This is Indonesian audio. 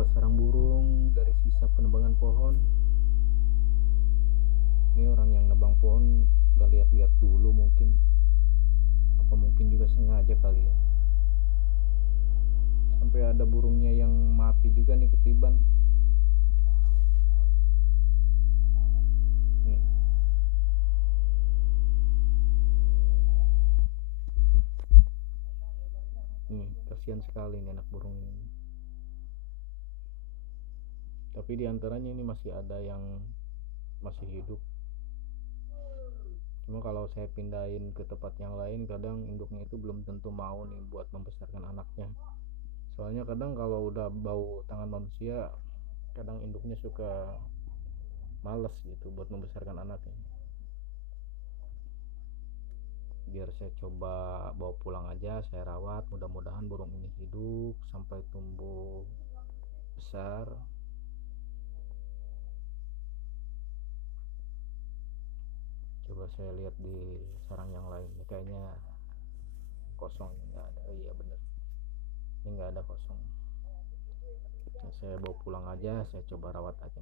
beberapa sarang burung dari sisa penebangan pohon. Ini orang yang nebang pohon gak lihat-lihat dulu mungkin, apa mungkin juga sengaja kali ya. Sampai ada burungnya yang mati juga nih ketiban. Kasihan sekali nih anak burung ini. Tapi diantaranya ini masih ada yang masih hidup. Cuma kalau saya pindahin ke tempat yang lain, kadang induknya itu belum tentu mau nih buat membesarkan anaknya. Soalnya kadang kalau udah bau tangan manusia, kadang induknya suka males gitu buat membesarkan anaknya. Biar saya coba bawa pulang aja, saya rawat, mudah-mudahan burung ini hidup sampai tumbuh besar. Coba saya lihat di sarang yang lain, ini kayaknya kosong, nggak ada. Oh iya bener, ini nggak ada, kosong. Nah, saya bawa pulang aja, saya coba rawat aja.